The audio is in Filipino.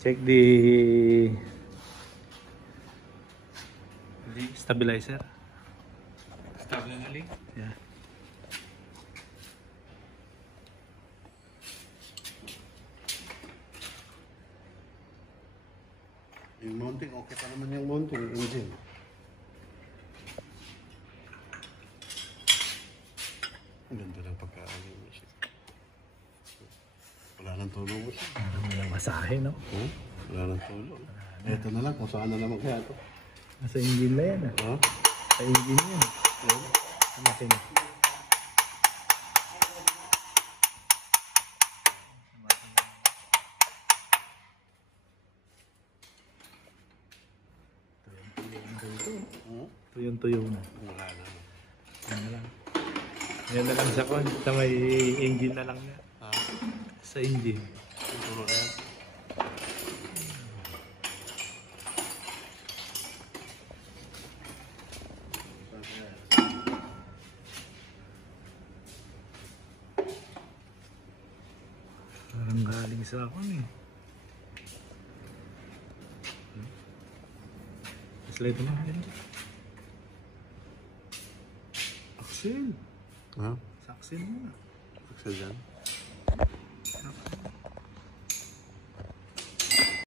Check the stabilizer. Stabilizer? Yeah. Yung mounting, okay pa naman yung mounting, engine. Ang ganda ng pagkaan yung machine. Wala nang tulong mo siya. Walang masahe, no? Wala nang tulong. Ito na lang, kung saan na naman kaya ito. Nasa engine na yan, Ha? Sa engine yan. Ang makina. Ito yung tuyo na. Wala na. Yan na lang. Yan na lang sa kon. Sa may engine na lang na. Ha? Sa engine. Yung tulong na yan. Parang galing sa kon eh. Slide na lang. Axel. Ha? Sa axel mo na. Axel dyan.